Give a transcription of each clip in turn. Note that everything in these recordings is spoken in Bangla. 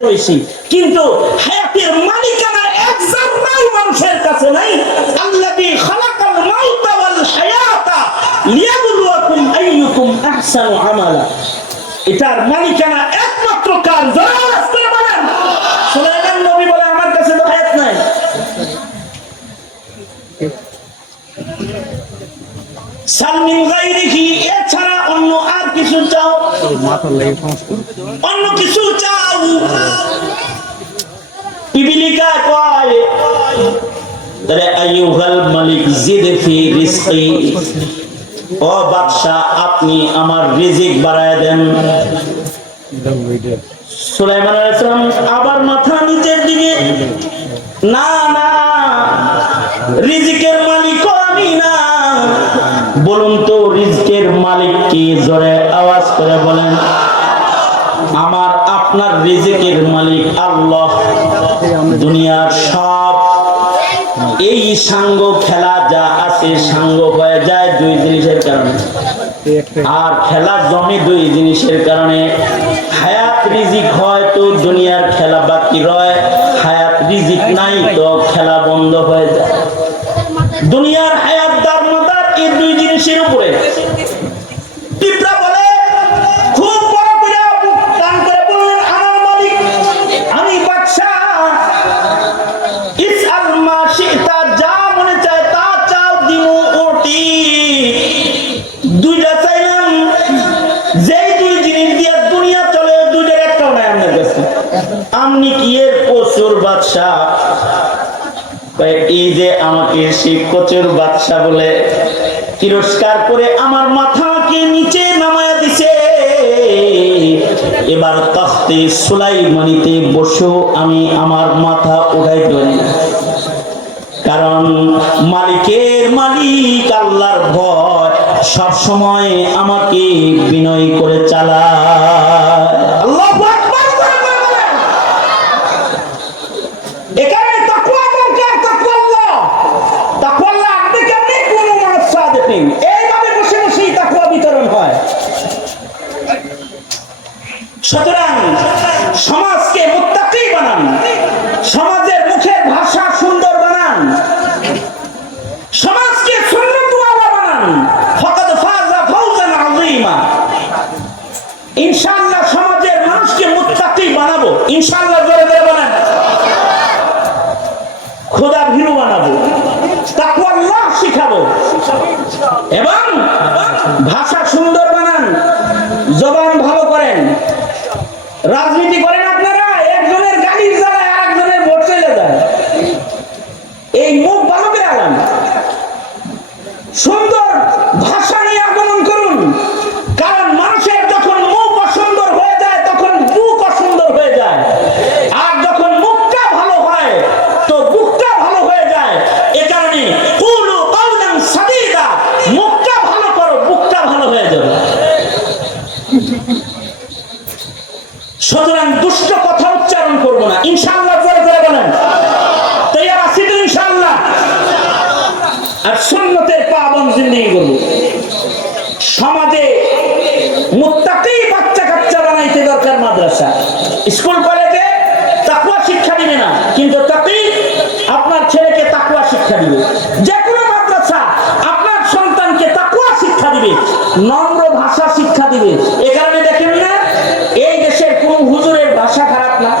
কিন্তু হায়াতের মালিকানা এক জাররাও মানুষের কাছে নাই। আল্লাযী খালাকাল মাউতা ওয়াল হায়াতা লিয়াবলুয়াকুম আইয়ুকুম আহসানু আমালা। এটার মালিকানা একমাত্র কার? যারা আজকে বলেন সুলাইমান নবী বলে আমার কাছে তো হায়াত নাই। সালমিন গায়রিহি, এছাড়া অন্য আর কিছু চাও, অন্য কিছু চাও। পিপিলিকা কয় তারে আইয়ুহাল মালিক জিদ ফি রিজকি, ও বাদশা আপনি আমার রিজিক বাড়ায় দেন। সুলাইমান আলাইহিস সালাম আবার মাথা নিচের দিকে, না না, রিজিকের মালিক আমি না। বলুন তো রিজিকের মালিক কি? জোরে আওয়াজ করে বলেন। আমার আপনার রিজিকের মালিক আল্লাহ। দুনিয়ার সব এই সাঙ্গ খেলা যা আছে সাঙ্গ হয়ে যায় দুই জিনিসের কারণে, আর খেলা জমে দুই জিনিসের কারণে। হায়াত রিজিক হয় তো দুনিয়ার খেলা বাকি রয়, হায়াত রিজিক নাই তো খেলা বন্ধ হয়ে যায়। দুনিয়ার হায়াত দারমদার এই দুই জিনিসের উপরে। পিঁপড়া বলে খুব বড় করে টান করে বললেন আমার মালিক আমি বাদশা, ইসআল মা শিতা, যা মনে চায় তা চাও দিমু ওটি। দুইটা চাইলাম, যেই দুই জিনিস দিয়ে দুনিয়া চলে দুইটার একটাও নাই আপনার কাছে। আপনি কি এর প্রচুর বাদশা? এই যে আমাকে সেই কচুর বাদশা বলে তিরস্কার করে আমার মাথাকে নিচে নামায়া দিছে। এবার তখতে সুলাইমানিতে বসেও আমি আমার মাথা উঠাই ধরি, কারণ মালিকের মালিক আল্লাহর ভয় সব সময় আমাকে বিনয় করে চালায়। আল্লাহু আকবার। এখানে তাকওয়া দরকার, তাকওয়াল্লাহ। তাকওয়াল্লাহ আপনি কেমনে কোন মানুষ সাদেকিন এইভাবে বসে বসেই তাকওয়া বিতরণ হয়। সুতরাং সমাজকে মুত্তাকি বানান, সমাজের মুখের ভাষা সুন্দর বানান, সমাজকে সুন্নাতওয়ালা বানান। ফাকাদ ফাযা ফাওজান আযীমা। ইনশাআল্লাহ সমাজের মানুষকে মুত্তাকি বানাবো, ইনশাআল্লাহ জোরে জোরে বানান। খোদা ভীরু বানাবো, তাকওয়াল্লাহ শিখাবো, এবং ভাষা সুন্দর বানান, জবান ভালো করেন। রাজনীতি করেন আপনারা, একজনের গালির জ্বালায় আরেকজনের ভোট চলে যায়। এই মুখ ভালো করে আলান, সুন্দর ভাষা নিয়ে আগমন করুন। কারণ মানুষের যখন মুখ অসুন্দর হয়ে যায় তখন বুক অসুন্দর হয়ে যায়, আর যখন মুখটা ভালো হয় তো বুকটা ভালো হয়ে যায়। এ কারণে কুলু কাওলান সাদীদা, মুখটা ভালো করো, বুকটা ভালো হয়ে যাবে। সুতরাং দুষ্ট কথা উচ্চারণ করবো না, ইনশাআল্লাহ জোরে জোরে বলেন। তৈয়ার আছি তো ইনশাআল্লাহ? আর সুন্নতের পাবন জিন্দেগি করব। সমাজে মুত্তাকি বাচ্চা কাচ্চা বানাইতে দরকার। মাদ্রাসা স্কুল কলেজে তাকওয়া শিক্ষা দিবে না, কিন্তু তাকী আপনার ছেলেকে তাকওয়া শিক্ষা দিবে। যে কোনো মাদ্রাসা আপনার সন্তানকে তাকওয়া শিক্ষা দিবে, নম্র ভাষা শিক্ষা দিবে। এ কারণে দেখেন না এই দেশের কোন হুজুরের ভাষা খারাপ না,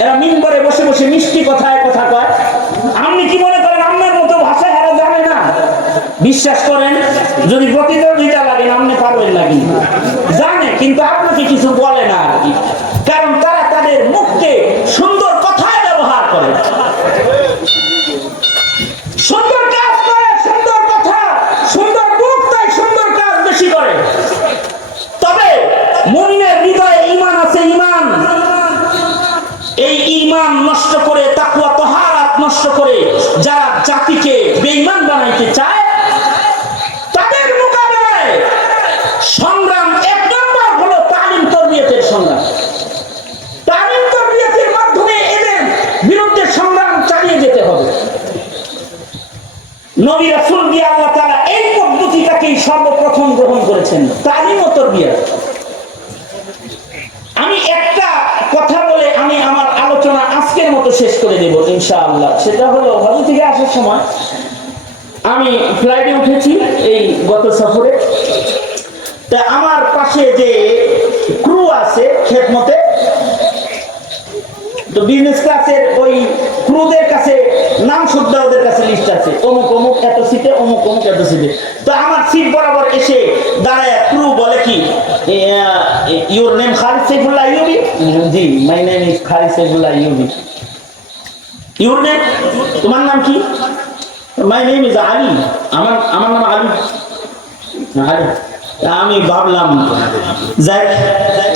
এরা মিম্বরে বসে বসে মিষ্টি কথায় কথা কয়। আপনি কি মনে করেন আপনার মতো ভাষা এরা জানে না? বিশ্বাস করেন, যদি প্রতিদ্বন্দ্বিতা লাগে আপনি পারবেন না, কিন্তু জানে, কিন্তু আপনাকে কিছু বলে না আর কি। কারণ তারা তাদের মুখকে সুন্দর কথায় ব্যবহার করে, সুন্দর কাজ করে, সুন্দর কথা, সুন্দর মুখ, তাই সুন্দর কাজ বেশি করে। তবে মুমিনের হৃদয়ে ঈমান আছে, ঈমান। এই ঈমান নষ্ট করে, তাকওয়া তাহারাত নষ্ট করে যারা জাতিকে বেঈমান বানাইতে চায়, তাদের মোকাবেলায় সংগ্রাম এক নম্বর হলো তালিম তারবিয়াতের সংগ্রাম। তালিম তারবিয়াতের মাধ্যমে এদের বিরুদ্ধে সংগ্রাম চালিয়ে যেতে হবে। নবী রাসূল দিয়ে আল্লাহ তাআলা এই পদ্ধতিটাকেই সর্বপ্রথম গ্রহণ করেছেন, তালিম ও তারবিয়াত। আমি একটা কথা বলে আজকের মতো শেষ করে দেব ইনশাআল্লাহ। সেটা হলো হজ থেকে আসার সময় আমি ফ্লাইটে উঠেছি এই গত সফরে। তা আমার পাশে যে ক্রু আছে খেদমতে, তো বিজনেস ক্লাসের ওই ক্রুদের কাছে নাম শুদ্ধ ওদের কাছে লিস্ট আছে, অমুক অমুক এত সিটে, অমুক অমুক এত সিটে। তো আমার সিট বরাবর এসে দাঁড়ায় ক্রু বলে কি, your name Khalid Saifullah Ayubi? G, my name is Khalid Saifullah Ayubi. Your name, তোমার নাম কি? মাই নেম ইজ আলী, আমার নাম আলী। আলী। আমি ভাবলাম যাক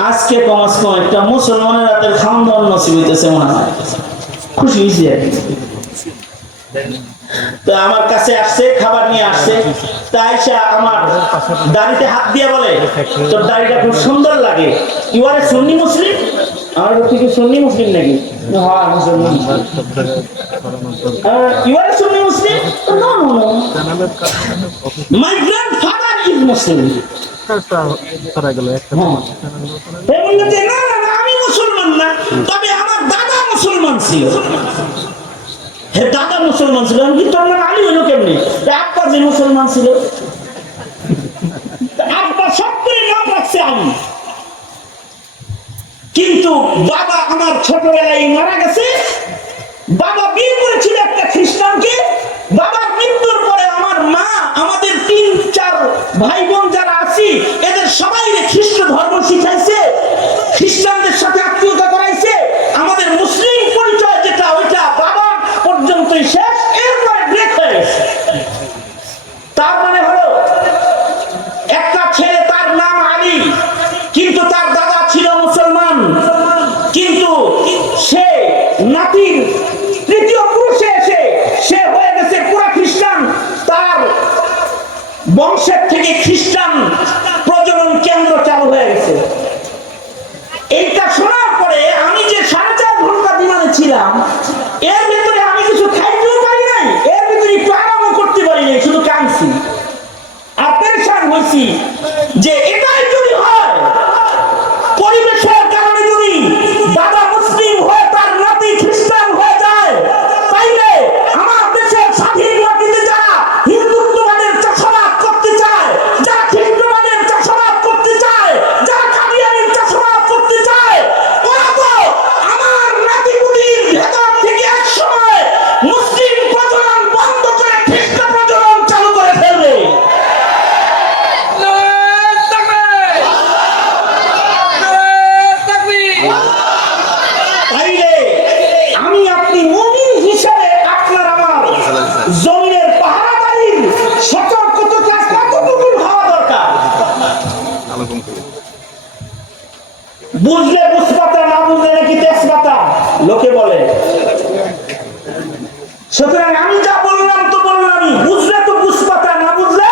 আজকে কমাস কম একটা মুসলমানের হাতের খাওয়ান দাওয়ান নসিব হইতেছে, মনে হয় খুশি হয়েছি আর কি। তো আমার কাছে আসছে, খাবার নিয়ে আসছে, তাই আমার দাড়িতে হাত দিয়ে বলে তোর দাড়িটা খুব সুন্দর লাগে, ইউ আর এ সুন্নি মুসলিম? আমার থেকে সুন্নি মুসলিম নাকি? হ্যাঁ মুসলমান। You are a Sunni Muslim? No no no, my grandfather is Muslim. আমি মুসলমান না, তবে আমার দাদা মুসলমান ছিল। হ্যাঁ দাদা মুসলমান ছিল, আমি তোর নাম আলী হইলো কেমনি? আব্বা যে মুসলমান ছিল, আব্বা সব করে নাম রাখছে আলী, কিন্তু বাবা আমার ছোটবেলায় মারা গেছে। বাবা বিয়ে করেছিল একটা খ্রিস্টানকে। বাবার মৃত্যুর পরে আমার মা আমাদের 3-4 ভাই বোন যারা আছি এদের সবাই খ্রিস্ট ধর্ম শিখাইছে, খ্রিস্টানদের সাথে আত্মীয়তা করাইছে। আমাদের মুসলিম পরিচয় যেটা ওইটা বাবা পর্যন্তই শেষ, এরপরে ব্রেক হয়ে গেছে। তার মানে হলো একটা ছেলে তার নাম আলী, কিন্তু তার দাদা ছিল মুসলমান, কিন্তু সে নাতির তৃতীয় পুরুষে এসে সে হয়ে গেছে পুরা খ্রিস্টান। তার বংশের থেকে খ্রিস্টান প্রজনন কেন্দ্র চালু হয়ে গেছে। এইটা শোনার পরে আমি যে 4.5 ঘন্টা বিমানে ছিলাম, এর ভিতরে আমি কিছু খাইতেও পারি নাই, এর ভিতরে একটু আরামও করতে পারি নাই, শুধু কাঁদছি আর পেরেশান হয়েছি যে এটাই যদি হয়, পরিবেশের কারণে যদি দাদা মুসলিম হয়ে তার নাতি খ্রিস্টান হয়ে যায়, তাইলে আমার দেশের স্বাধীন মাটিতে যারা হিন্দুত্ববাদের চাষাবাদ করতে চায়, যারা খ্রিস্টবাদের চাষাবাদ করতে চায়, যারা কাদিয়ানির চাষাবাদ করতে চায়, ওরা তো আমার নাতিগুলির ভেতর থেকে এক সময় মুসলিম প্রজনন বন্ধ করে খ্রিস্ট প্রজনন চালু করে ফেলবে। আমি আপনি মুমিন হিসেবে আপনার আমার জমিনের পাহারাদারির সতর্কতা কতটুকু হওয়া দরকার? বুঝলে বুঝপাতা, না বুঝলে নাকি তেজপাতা লোকে বলে। সুতরাং আমি যা বললাম তো বললামই, বুঝলে তো বুঝপাতা, না বুঝলে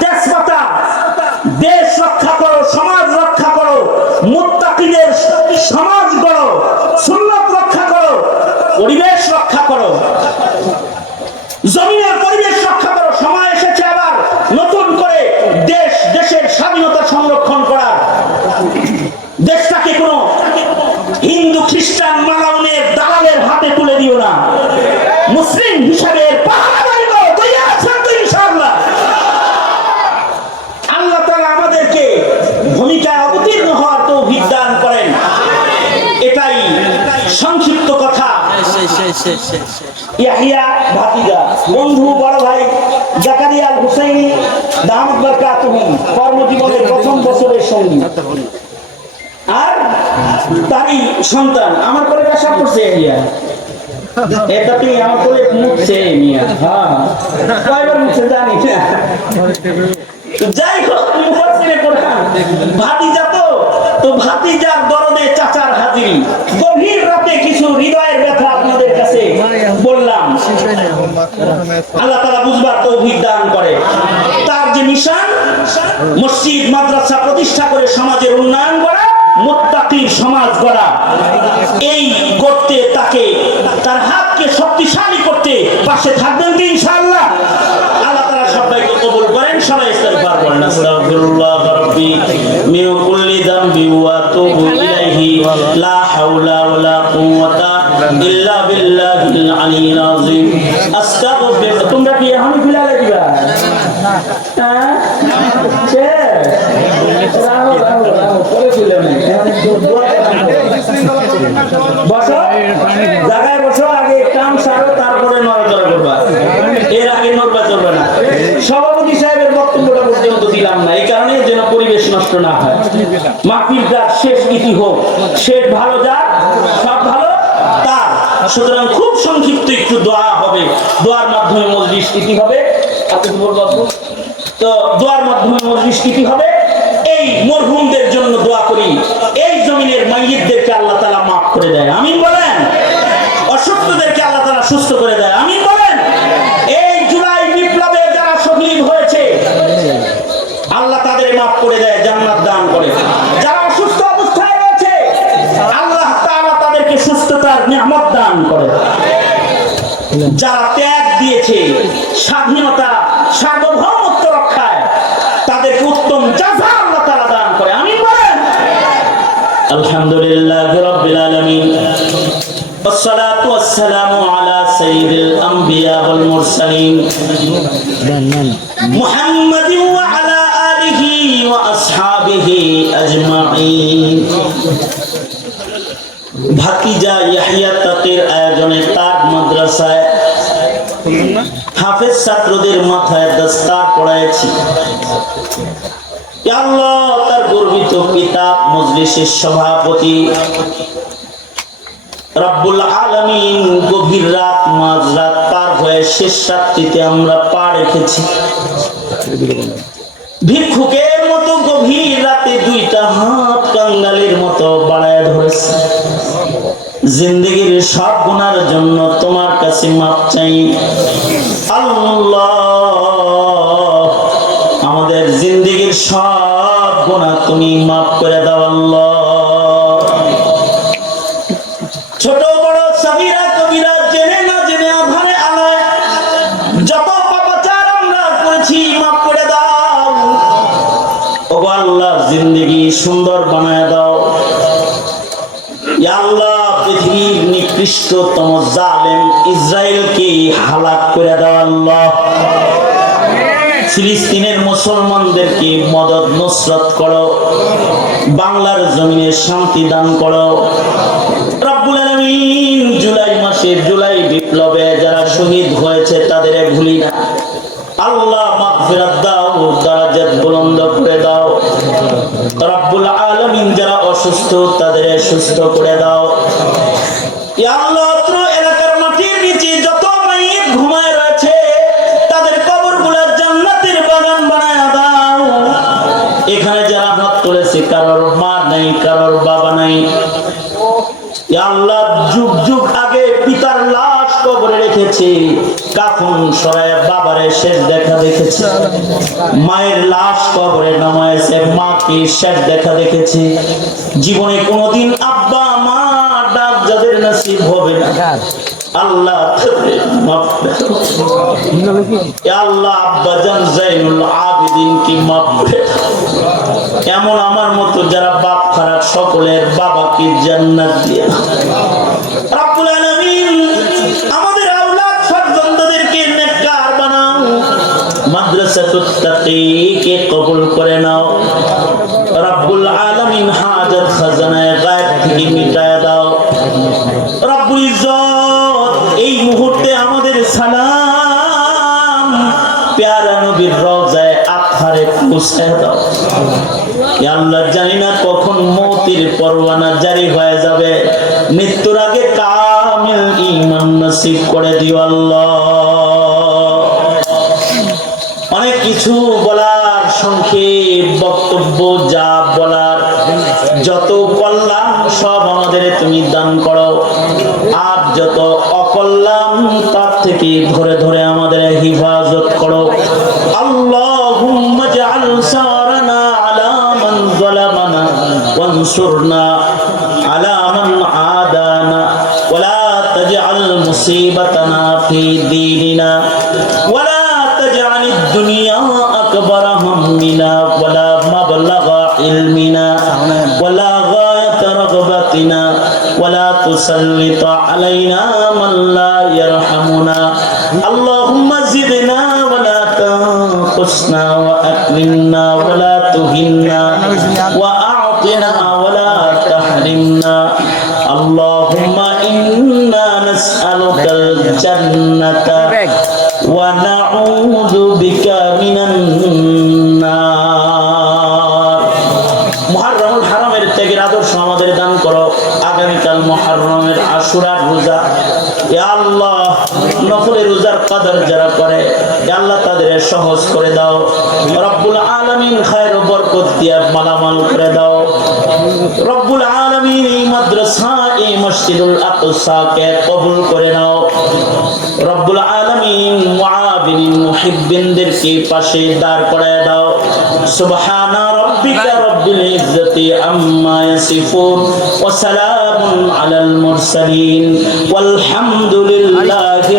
তেজপাতা। দেশ রক্ষা করো, সমাজ রক্ষা করো, মুত্তাকিদের সমাজ গড়ো, সুন্নাত রক্ষা করো, পরিবেশ রক্ষা করো, জমিনের পরিবেশ রক্ষা করো। সময় এসেছে আবার নতুন করে দেশের স্বাধীনতা সংরক্ষণ করার। দেশটাকে কোনো হিন্দু খ্রিস্টান মালাউনের দালালের হাতে তুলে দিও না। মুসলিম হিসাবে পাহারাদারি করো, তৈরি আছেন তো ইনশাআল্লাহ। আল্লাহ তাআলা আমাদেরকে ভূমিকায় অবতীর্ণ হওয়ার তৌফিক দান করেন। এটাই সংক্ষিপ্ত কথা। ইয়াহিয়া ভাতিজা, বন্ধু, বড় ভাই জাকারিয়া আল হুসাইনি দামাত বারাকাতুহুম কর্মজীবনের প্রথম বছরের সঙ্গী, আর তারই সন্তান আমার কোলে পেশাব করছে। ইয়াহিয়া এটা তুই আমার কোলে মুখছে মিয়া, হ্যাঁ কয়বার মুখছে জানি না। যাই হোক, মুফাসসিরে কোরআন ভাতিজা তো ভাতিজার দরদে চাচার হাজিরি। গভীর রাতে কিছু হৃদয়ের ব্যথা আপনাদের কাছে বললাম, আল্লাহ তাআলা বুঝবার তৌফিক দান করে। তার যে মিশন, মসজিদ মাদ্রাসা প্রতিষ্ঠা করে সমাজের উন্নয়ন করা, মুত্তাকির সমাজ গড়া, এই করতে তাকে তার হাতকে শক্তিশালী করতে পাশে থাকবেন তো ইনশাআল্লাহ। আল্লাহ তাআলা সবাইকে কবুল করেন। সবাই ইস্তিগফার করেন। আস্তাগফিরুল্লাহ রাব্বি মিন কুল্লি যামবি ওয়া আতুবু ইলাইহি লা হাওলা ওয়ালা কুওয়াতা ইল্লা বিল্লাহিল আলিয়্যিল আযীম। আস্তাগফির। তোমরা কি এখন ফিলালে দিবা? হ্যাঁ শেষ। রাহো রাহো রাহো করে দিলে না। বসো, জায়গায় বসো, আগে কাম সারো, তারপরে নড়াচড়া করবা। এর আগে নড়বা চলবে না। সভাপতি সাহেবের বক্তব্যটা পর্যন্ত দিলাম না, এই কারণে যেন পরিবেশ নষ্ট না হয়। মাহফিলটা শেষ ইতি হোক, শেষ ভালো যাক, সব ভালো তার। সুতরাং খুব সংক্ষিপ্ত একটু দোয়া হবে, দোয়ার মাধ্যমে মজলিস ইতি হবে। তো দোয়ার মাধ্যমে মজলিস ইতি হবে। এই মরহুমদের জন্য দোয়া করি, এই জমিনের মাইয়িতদেরকে আল্লাহ তাআলা মাফ করে দেয়, আমিন বলেন। অসুস্থদেরকে আল্লাহ তাআলা সুস্থ করে দেয়, আমিন বলেন। এই জুলাই বিপ্লবে যারা শহীদ হয়েছে আল্লাহ তাদের মাফ করে দেয়, জান্নাত দান করে। যারা অসুস্থ অবস্থায় রয়েছে আল্লাহ তাআলা তাদেরকে সুস্থতার নিয়ামত দান করে। যারা ত্যাগ দিয়েছে স্বাধীনতা সার্বভৌমত্ব রক্ষায়, তাদেরকে উত্তম জাযা আল্লাহ তাআলা দান করে, আমিন বলেন। আলহামদুলিল্লাহি রাব্বিল আলামিন। والصلاة والسلام على سيد الأنبياء والمرسلين محمد وعلى آله وأصحابه أجمعين। ভাতিজা ইয়াহিয়া তাকির আয়োজনে তার মাদ্রাসায় হাফেজ ছাত্রদের মাথায় দস্তার পড়াইছি। ইয়া আল্লাহ, তার গর্বিত পিতা মজলিসের সভাপতি রব্বুল আলামিন, গভীর রাত মাঝরাত পার হয়ে শেষ রাত্রিতে আমরা পা রেখেছি। ভিক্ষুকের মতো গভীর রাতে দুইটা হাত কাঙ্গালের মতো বাড়ায় ধরেছে। জিন্দেগির সব গুনার জন্য তোমার কাছে মাপ চাই আল্লাহ। আমাদের জিন্দেগির সব গুনাহ তুমি মাফ করে দাও আল্লাহ। ছোট বড় সাগীরা কবিরা, জেনে না জেনে, আধারে আলোয় যত পাপাচার আমরা করেছি মাফ করে দাও। ওগো আল্লাহ, জিন্দেগি সুন্দর বানায় দাও। ইয়া আল্লাহ, পৃথিবীর নিকৃষ্টতম জালেম ইসরায়েলকে হালাক করে দাও আল্লাহ। ফিলিস্তিনের মুসলমানদেরকে মদদ নসরত করো, বাংলার জমিনে শান্তি দান করো রব্বুল আলামিন। জুলাই মাসের জুলাই বিপ্লবে যারা শহীদ হয়েছে তাদের ভুলি না আল্লাহ। মাগফিরাত দাও, দরজাত বুলন্দ করে দাও রব্বুল আলামিন। যারা অসুস্থ তাদের সুস্থ করে দাও ইয়া আল্লাহ। এলাকার মাটির নিচে যত মাইয়িত ঘুমায় রয়েছে তাদের কবরগুলো জান্নাতের বাগান বানায় দাও। এখানে যারা হাত তুলেছে কারোর মা নাই, কারোর বাবা নাই, ইয়া আল্লাহ, যুগ যুগ আগে পিতার লাশ কবরে রেখেছে, কাফন সরায় বাবারে শেষ দেখা দেখেছে, মায়ের লাশ কবরে নামাইছে, মাকে শেষ দেখা দেখেছে। জীবনে কোনোদিন আব্বা মা ডাক যাদের নসিব হবে না আল্লাহ মাফ করো। ইয়া আল্লাহ, আব্বা জান জাইনুল আবেদিন কি মাফ করে। এমন আমার মতো যারা বাপ খারাপ সকলের বাবাকে জান্নাত দিয়ে রব্বুল আলামিন। আমাদের আওলাদ সন্তানদেরকে নেককার বানাও, মাদ্রাসাতুত তাকিকে কবুল করে নাও রব্বুল আলামিন। হাজাত খাজানায়ে গায়ব থেকে মিটায় দাও রব্বুল ইজ্জত। এই মুহূর্তে আমাদের সালাম প্যারা নবীর রওজায়ে আতহারে পৌঁছে দাও ইয়া আল্লাহ। জানি না কখন মৌতের পরওয়ানা জারি হয়ে যাবে, মৃত্যুর আগে কামিল ঈমান নসিব করে দিও আল্লাহ। অনেক কিছু বলার, সংক্ষেপ বক্তব্য যা বলার, যত কল্যাণ সব আমাদের তুমি দান করো, আর যত অকল্যাণ তার থেকে ধরে ধরে আমাদের হিফাজত করো। আল্লাহুম্মা জাআল সারানা আলা মান যালামানা ওয়ানসুরনা আলা মান আদানা ওয়ালা তাজআল মুসিবাতানা ফি দীনিনা ওয়ালা তাজআলিদ দুনিয়া আকবার হাম্মিনা ওয়ালা মাবলাগা ইলমিনা ওয়ালা গায়াত রাগবাতি ولا تسلط علينا من لا يرحمنا اللهم زدنا ولا تنقصنا وأكرمنا ولا تهنا وأعطنا ولا تحرمنا اللهم إنا نسألك الجنة ونعوذ بك من النار মুহররমুল হারামের ত্যাগের আদর্শ আমাদের দান করো আগামীকাল মুহররমের আশুরার রোজা ইয়া আল্লাহ নফলের রোজার কদর যারা করে ইয়া আল্লাহ তাদের সহজ করে দাও রব্বুল আলামিন খায়ের ও বরকত দিয়ে মালামাল করে দাও রব্বুল আলামিন এই মাদ্রাসা এই মসজিদুল আকসাকে কবুল করে নাও রব্বুল আলামিন মুআবিনিন মুহিব্বিনদেরকে পাশে দাঁড় করায় দাও সুবহানা রাব্বিকা রাব্বিল ইজ্জাতি আম্মা ইয়াসিফুন ওয়া সালামুন আলাল মুরসালিন ওয়াল হামদুলিল্লাহি